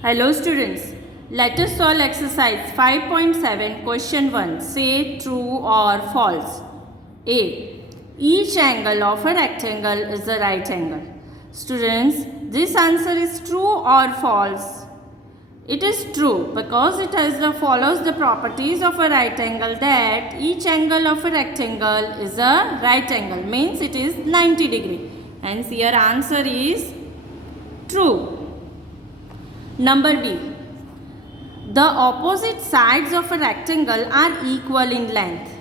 Hello students, let us solve exercise 5.7 question 1. Say true or false. A. Each angle of a rectangle is a right angle. Students, this answer is true or false? It is true because it follows the properties of a right angle that each angle of a rectangle is a right angle, means it is 90 degree. Hence your answer is true. Number B. The opposite sides of a rectangle are equal in length.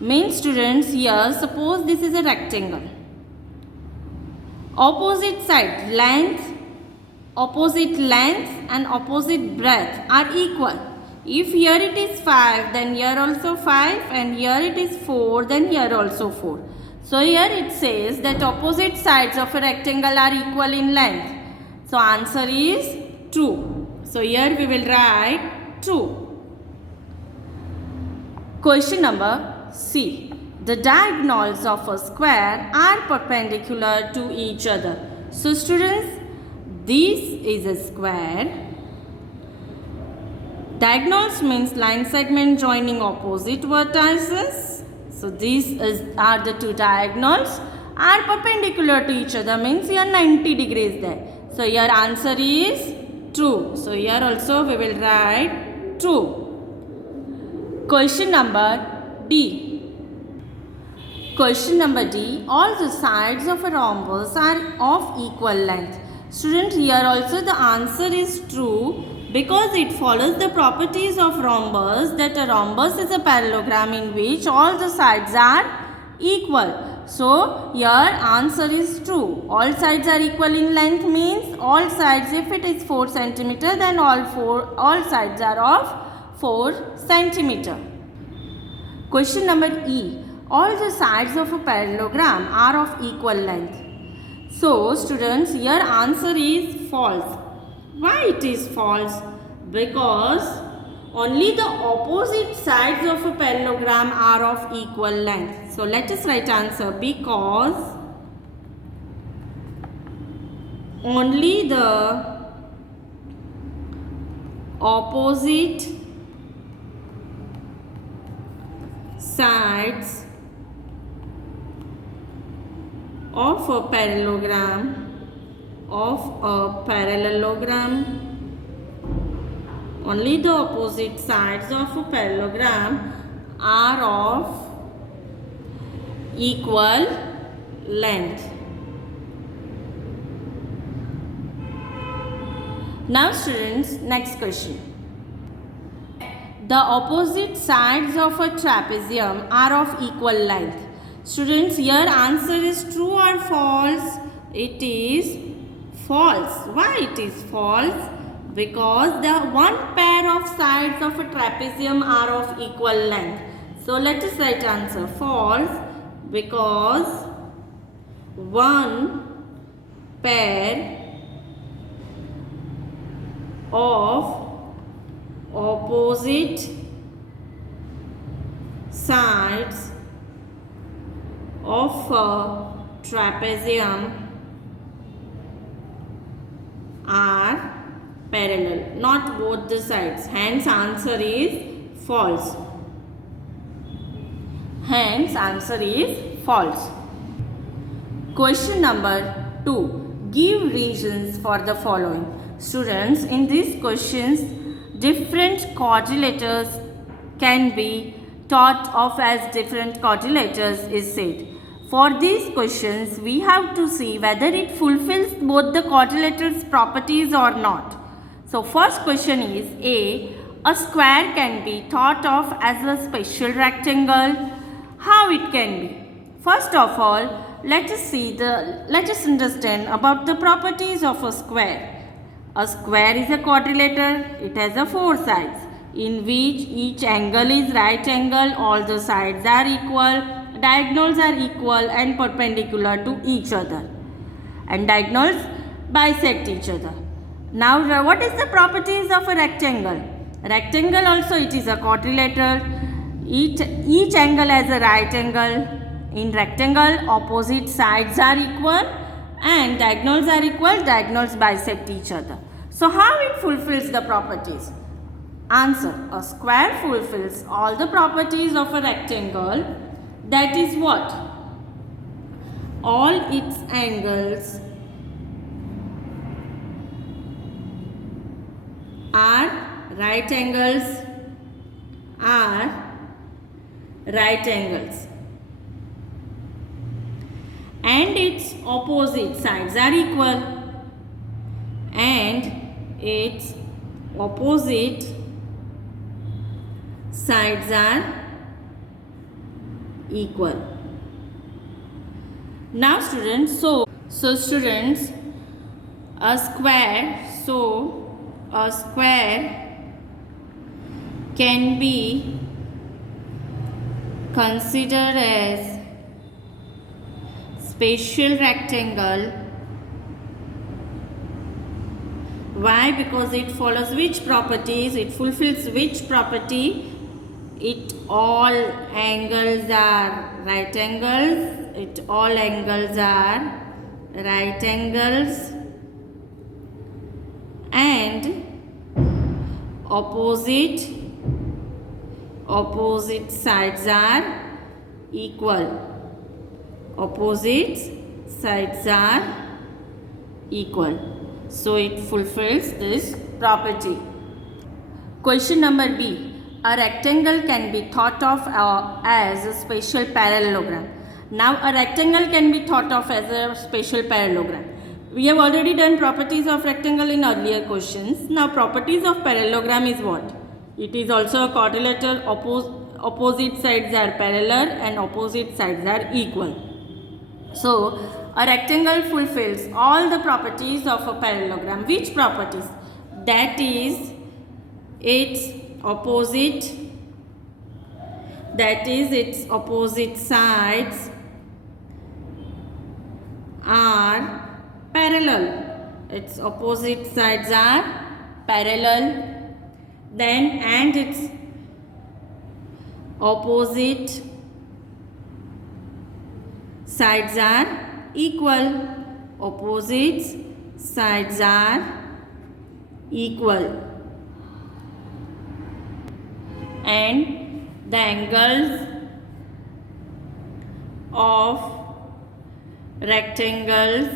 Means students, here suppose this is a rectangle. Opposite side opposite length and opposite breadth are equal. If here it is 5, then here also 5, and here it is 4, then here also 4. So here it says that opposite sides of a rectangle are equal in length. So answer is true. So here we will write true. Question number C. The diagonals of a square are perpendicular to each other. So students, this is a square. Diagonals means line segment joining opposite vertices. So these are the two diagonals are perpendicular to each other, means here 90 degrees there. So your answer is true. So here also we will write true. Question number D. Question number D. All the sides of a rhombus are of equal length. Student, here also the answer is true because it follows the properties of rhombus, that a rhombus is a parallelogram in which all the sides are equal. So your answer is true. All sides are equal in length means all sides, if it is 4 cm, then all sides are of 4 cm. Question number E. All the sides of a parallelogram are of equal length. So students, your answer is false. Why it is false? Because only the opposite sides of a parallelogram are of equal length. So let us write answer, because only the opposite sides of a parallelogram only the opposite sides of a parallelogram are of equal length. Now students, next question. The opposite sides of a trapezium are of equal length. Students, your answer is true or false? It is false. Why it is false? Because the one pair of sides of a trapezium are of equal length. So let us write answer false, because one pair of opposite sides of a trapezium are parallel, not both the sides. Hence answer is false. Hence answer is false. Question number 2. Give reasons for the following. Students, in these questions, different quadrilaters can be thought of as different quadrilaters is said. For these questions, we have to see whether it fulfills both the quadrilater's properties or not. So first question is a square can be thought of as a special rectangle. How it can be? First of all, let us understand about the properties of a square. A square is a quadrilateral. It has a 4 sides in which each angle is right angle, all the sides are equal, diagonals are equal and perpendicular to each other, and diagonals bisect each other. Now what is the properties of a rectangle? Rectangle also it is a quadrilateral. Each angle has a right angle. In rectangle, opposite sides are equal and diagonals are equal, diagonals bisect each other. So how it fulfills the properties? Answer. A square fulfills all the properties of a rectangle. That is what? All its angles are right angles, and its opposite sides are equal, and its opposite sides are equal. Now students, so students, a square can be considered as special rectangle. Why? Because it follows which properties? It fulfills which property? It all angles are right angles. It all angles are right angles, and opposite sides are equal. Opposite sides are equal. So it fulfills this property. Question number B. A rectangle can be thought of as a special parallelogram. Now a rectangle can be thought of as a special parallelogram. We have already done properties of rectangle in earlier questions. Now properties of parallelogram is what? It is also a quadrilateral. Opposite sides are parallel and opposite sides are equal. So a rectangle fulfills all the properties of a parallelogram. Which properties? That is its opposite sides are parallel. Its opposite sides are parallel. Then and its opposite sides are equal. Opposite sides are equal. And the angles of rectangles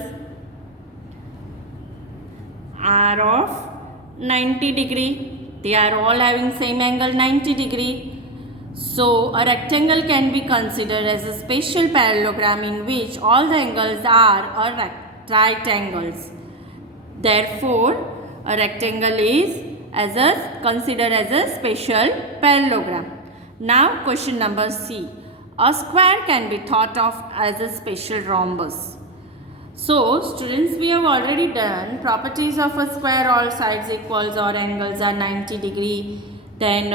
are of 90 degree. They are all having same angle 90 degree. So a rectangle can be considered as a special parallelogram in which all the angles are right angles. Therefore a rectangle is considered as a special parallelogram. Now question number C. A square can be thought of as a special rhombus. So students, we have already done properties of a square. All sides equals or angles are 90 degree. Then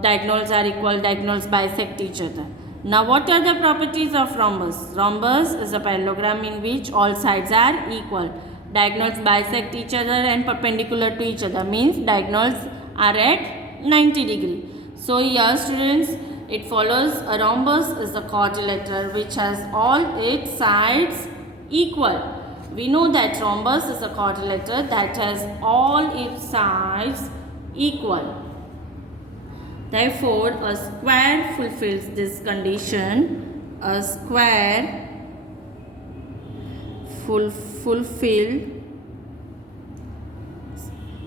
diagonals are equal, diagonals bisect each other. Now what are the properties of rhombus? Rhombus is a parallelogram in which all sides are equal. Diagonals bisect each other and perpendicular to each other, means diagonals are at 90 degree. So here students, it follows a rhombus is a quadrilateral which has all its sides equal. We know that rhombus is a quadrilateral that has all its sides equal. Therefore, a square fulfills this condition. A square fulfill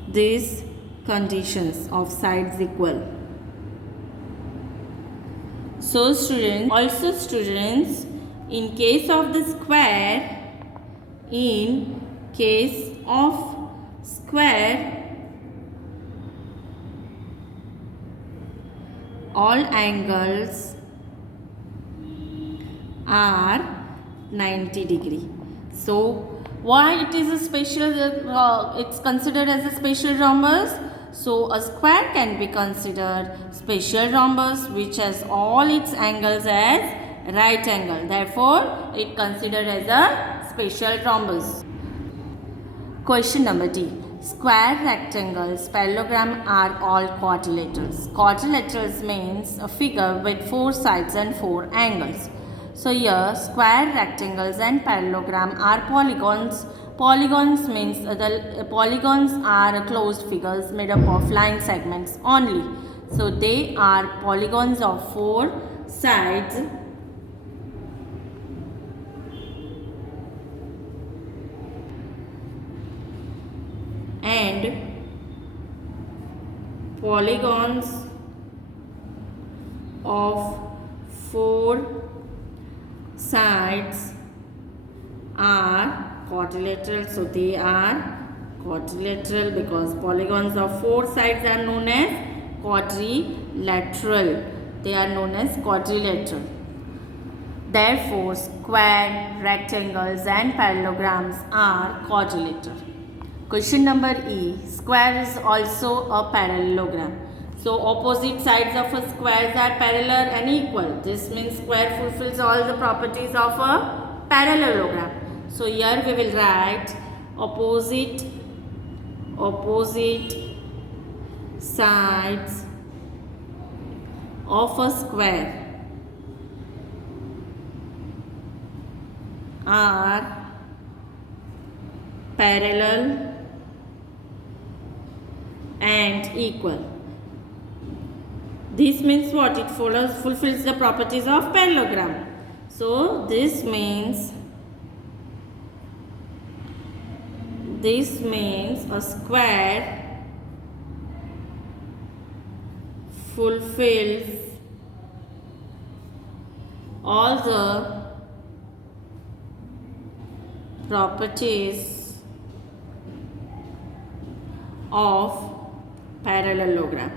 these conditions of sides equal. So students, in case of the square, all angles are 90 degree. So why it is a special, it's considered as a special rhombus? So a square can be considered special rhombus which has all its angles as right angle. Therefore, it considered as a special rhombus. Question number D. Square, rectangles, parallelogram are all quadrilaterals. Quadrilaterals means a figure with 4 sides and 4 angles. So here square, rectangles and parallelogram are polygons Polygons means the polygons are closed figures made up of line segments only. So they are polygons of 4 sides and polygons of 4 sides are quadrilateral. So they are quadrilateral because polygons of 4 sides are known as quadrilateral. They are known as quadrilateral. Therefore, square, rectangles and parallelograms are quadrilateral. Question number E. Square is also a parallelogram. So opposite sides of a square are parallel and equal. This means square fulfills all the properties of a parallelogram. So here we will write opposite sides of a square are parallel and equal. This means what? It fulfills the properties of parallelogram. So this means a square fulfills all the properties of parallelogram.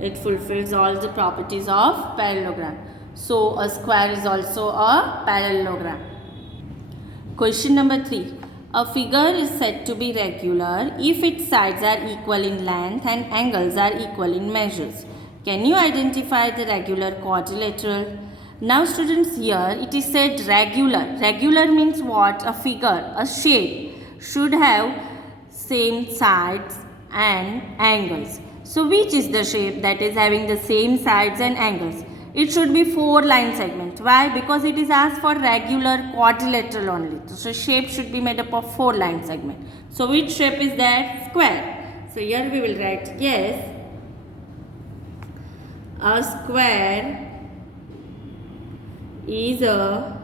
It fulfills all the properties of parallelogram. So a square is also a parallelogram. Question number 3. A figure is said to be regular if its sides are equal in length and angles are equal in measures. Can you identify the regular quadrilateral? Now students, here it is said regular. Regular means what? A figure, a shape should have same sides and angles. So which is the shape that is having the same sides and angles? It should be 4 line segment. Why? Because it is asked for regular quadrilateral only. So shape should be made up of 4 line segment. So which shape is that? Square. So here we will write yes, a square is a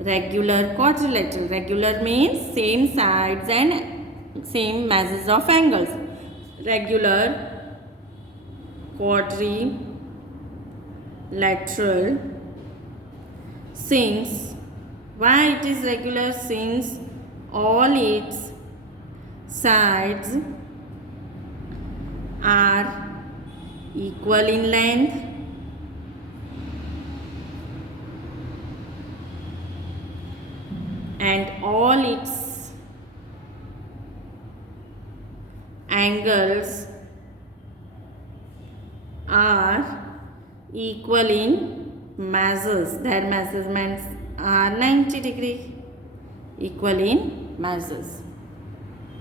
regular quadrilateral. Regular means same sides and same masses of angles. Regular quadrilateral since, why it is regular? Since all its sides are equal in length and all its angles are equal in measures. Their measurements are 90 degree, equal in measures.